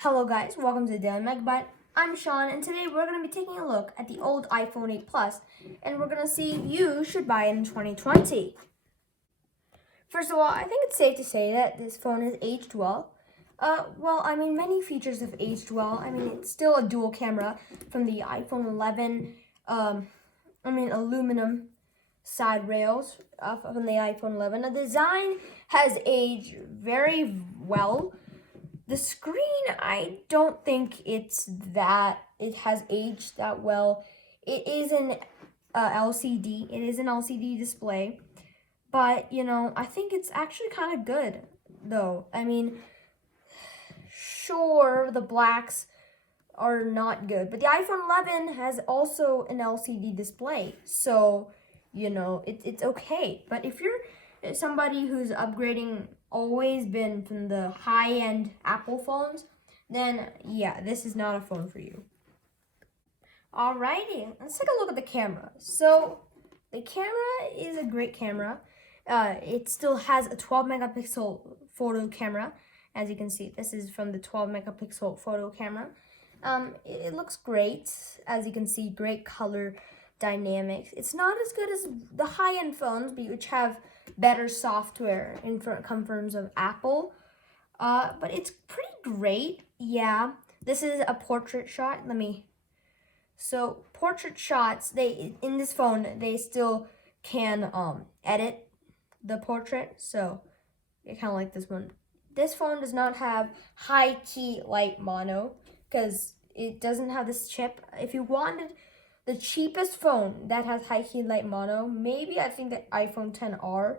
Hello guys, welcome to Daily Megabyte. I'm Sean, and today we're going to be taking a look at the old iPhone 8 Plus, and we're going to see if you should buy it in 2020. First of all, I think it's safe to say that this phone has aged well. Many features have aged well. It's still a dual camera from the iPhone 11, aluminum side rails from the iPhone 11. The design has aged very well. The screen, I don't think it has aged that well. It is an LCD. It is an LCD display. But, I think it's actually kind of good, though. Sure, the blacks are not good. But the iPhone 11 has also an LCD display. So, it's okay. But if you're somebody who's upgrading always been from the high-end Apple phones, then yeah, this is not a phone for you. Alrighty, let's take a look at the camera. So the camera is a great camera. It still has a 12 megapixel photo camera. As you can see, this is from the 12 megapixel photo camera. It looks great. As you can see, great color dynamics. It's not as good as the high-end phones, which have better software in terms of Apple, but it's pretty great. Yeah, this is a portrait shot. So portrait shots, in this phone they still can edit the portrait. So kind of like this one. This phone does not have high key light mono because it doesn't have this chip. If you wanted the cheapest phone that has high key light mono, maybe I think the iPhone XR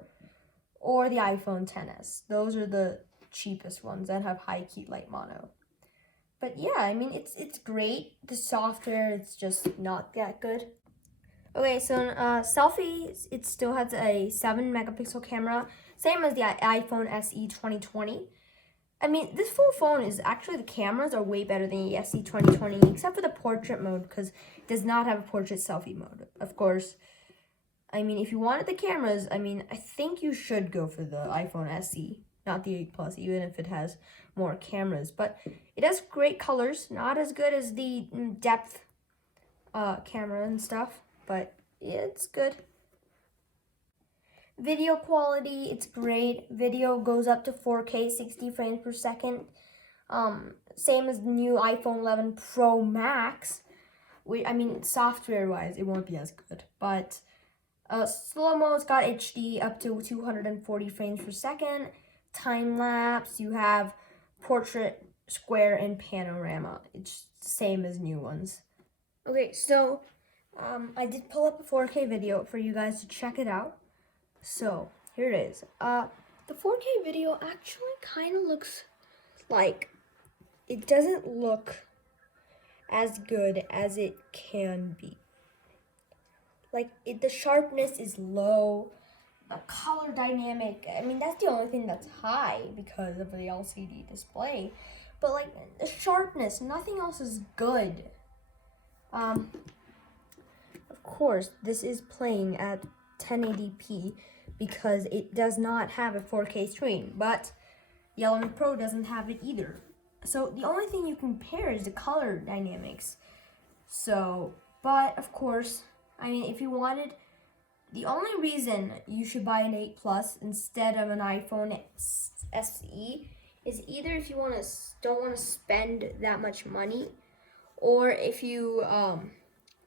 or the iPhone XS. Those are the cheapest ones that have high key light mono. But yeah, it's great. The software, it's just not that good. Okay, so selfies, it still has a 7 megapixel camera, same as the iPhone SE 2020. This full phone is actually, the cameras are way better than the SE 2020, except for the portrait mode, because it does not have a portrait selfie mode. Of course, if you wanted the cameras, I think you should go for the iPhone SE, not the 8 Plus, even if it has more cameras. But it has great colors, not as good as the depth camera and stuff, but yeah, it's good. Video quality, it's great. Video goes up to 4K, 60 frames per second. Same as the new iPhone 11 Pro Max. Software-wise, it won't be as good. But slow-mo's got HD up to 240 frames per second. Time-lapse, you have portrait, square, and panorama. It's the same as new ones. Okay, so I did pull up a 4K video for you guys to check it out. So here it is. The 4K video actually kind of looks like, it doesn't look as good as it can be. The sharpness is low. The color dynamic, that's the only thing that's high because of the LCD display. But the sharpness, nothing else is good. Of course, this is playing at 1080p because it does not have a 4K screen, but the 11 Pro doesn't have it either. So the only thing you compare is the color dynamics. But of course, if you wanted, the only reason you should buy an 8 Plus instead of an iPhone SE is either if you don't want to spend that much money, or if you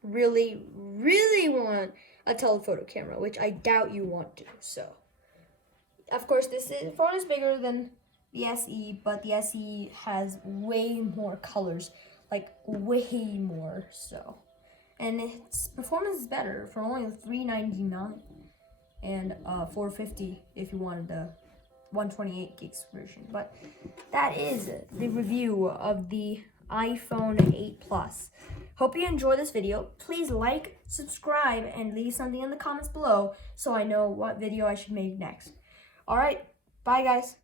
really, really want a telephoto camera, which I doubt you want to. So, of course, phone is bigger than the SE, but the SE has way more colors, way more. So, and its performance is better for only $399 and $450 if you wanted the 128 gigs version. But that is the review of the iPhone 8 Plus. Hope you enjoyed this video. Please like, subscribe, and leave something in the comments below so I know what video I should make next. Alright, bye guys.